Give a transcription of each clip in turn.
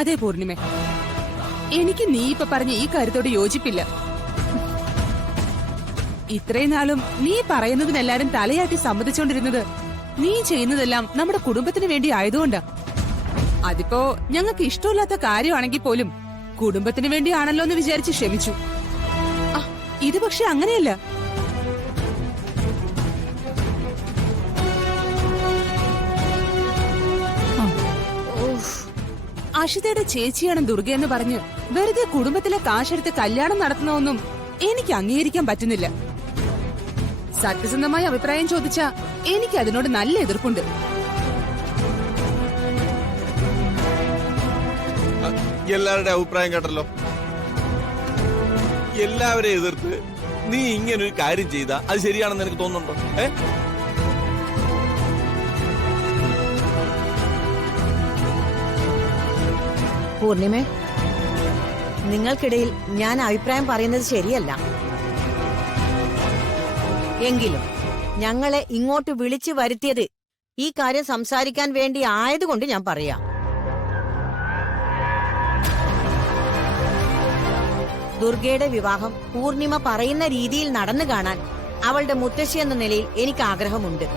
അതെ പൂർണിമ, എനിക്ക് നീ ഇപ്പൊ പറഞ്ഞ ഈ കാര്യത്തോട് യോജിപ്പില്ല. ഇത്രയും നാളും നീ പറയുന്നതിനെല്ലാരും തലയാട്ടി സമ്മതിച്ചോണ്ടിരുന്നത് നീ ചെയ്യുന്നതെല്ലാം നമ്മുടെ കുടുംബത്തിന് വേണ്ടി ആയതുകൊണ്ടാ. അതിപ്പോ ഞങ്ങൾക്ക് ഇഷ്ടമില്ലാത്ത കാര്യമാണെങ്കിൽ പോലും കുടുംബത്തിന് വേണ്ടിയാണല്ലോ എന്ന് വിചാരിച്ച് ക്ഷമിച്ചു. ഇത് പക്ഷെ അങ്ങനെയല്ല. അഷിതയുടെ ചേച്ചിയാണ് ദുർഗയെന്ന് പറഞ്ഞ് വെറുതെ കുടുംബത്തിലെ കാശെടുത്ത് കല്യാണം നടത്തുന്നതൊന്നും എനിക്ക് അംഗീകരിക്കാൻ പറ്റുന്നില്ല. സത്യസന്ധമായ അഭിപ്രായം ചോദിച്ചാ എനിക്ക് അതിനോട് നല്ല എതിർപ്പുണ്ട്. എല്ലാവരുടെ അഭിപ്രായം കേട്ടല്ലോ. എല്ലാവരെയും എതിർത്ത് നീ ഇങ്ങനൊരു കാര്യം ചെയ്താ അത് ശരിയാണെന്ന് എനിക്ക് തോന്നുന്നുണ്ടോ? പൂർണിമേ, നിങ്ങൾക്കിടയിൽ ഞാൻ അഭിപ്രായം പറയുന്നത് ശരിയല്ല. എങ്കിലും ഞങ്ങളെ ഇങ്ങോട്ട് വിളിച്ചു വരുത്തിയത് ഈ കാര്യം സംസാരിക്കാൻ വേണ്ടി ആയതുകൊണ്ട് ഞാൻ പറയാം. ദുർഗയുടെ വിവാഹം പൂർണിമ പറയുന്ന രീതിയിൽ നടന്നു കാണാൻ അവളുടെ മുത്തശ്ശി എന്ന നിലയിൽ എനിക്ക് ആഗ്രഹമുണ്ട്.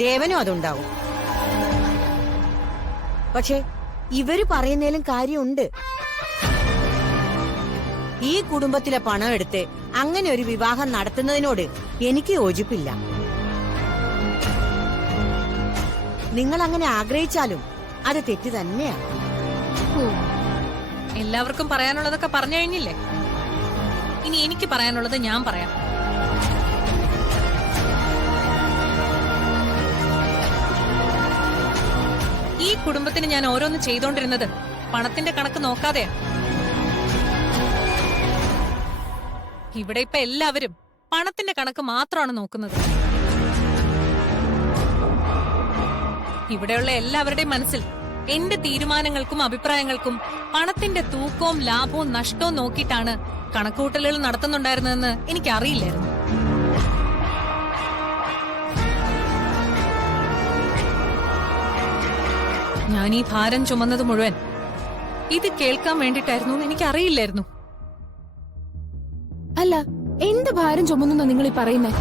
ദേവനും അതുണ്ടാവും. പക്ഷെ ഇവര് പറയുന്നതിലും കാര്യമുണ്ട്. ഈ കുടുംബത്തിലെ പണം എടുത്ത് അങ്ങനെ ഒരു വിവാഹം നടത്തുന്നതിനോട് എനിക്ക് യോജിപ്പില്ല. നിങ്ങൾ അങ്ങനെ ആഗ്രഹിച്ചാലും അത് തെറ്റ് തന്നെയാണ്. എല്ലാവർക്കും പറയാനുള്ളതൊക്കെ പറഞ്ഞു കഴിഞ്ഞില്ലേ? ഇനി എനിക്ക് പറയാനുള്ളത് ഞാൻ പറയാം. ഈ കുടുംബത്തിന് ഞാൻ ഓരോന്ന് ചെയ്തോണ്ടിരുന്നത് പണത്തിന്റെ കണക്ക് നോക്കാതെയാ. ഇവിടെ ഇപ്പൊ എല്ലാവരും പണത്തിന്റെ കണക്ക് മാത്രമാണ് നോക്കുന്നത്. ഇവിടെയുള്ള എല്ലാവരുടെയും മനസ്സിൽ എന്റെ തീരുമാനങ്ങൾക്കും അഭിപ്രായങ്ങൾക്കും പണത്തിന്റെ തൂക്കവും ലാഭവും നഷ്ടവും നോക്കിയിട്ടാണ് കണക്കുകൂട്ടലുകൾ നടത്തുന്നുണ്ടായിരുന്നതെന്ന് എനിക്കറിയില്ലായിരുന്നു. ഞാൻ ഈ ഭാരം ചുമന്നത് മുഴുവൻ ഇത് കേൾക്കാൻ വേണ്ടിട്ടായിരുന്നു എന്ന് എനിക്കറിയില്ലായിരുന്നു. അല്ല, എന്ത് ഭാരം ചുമന്നു നിങ്ങൾ ഈ പറയുന്നേ?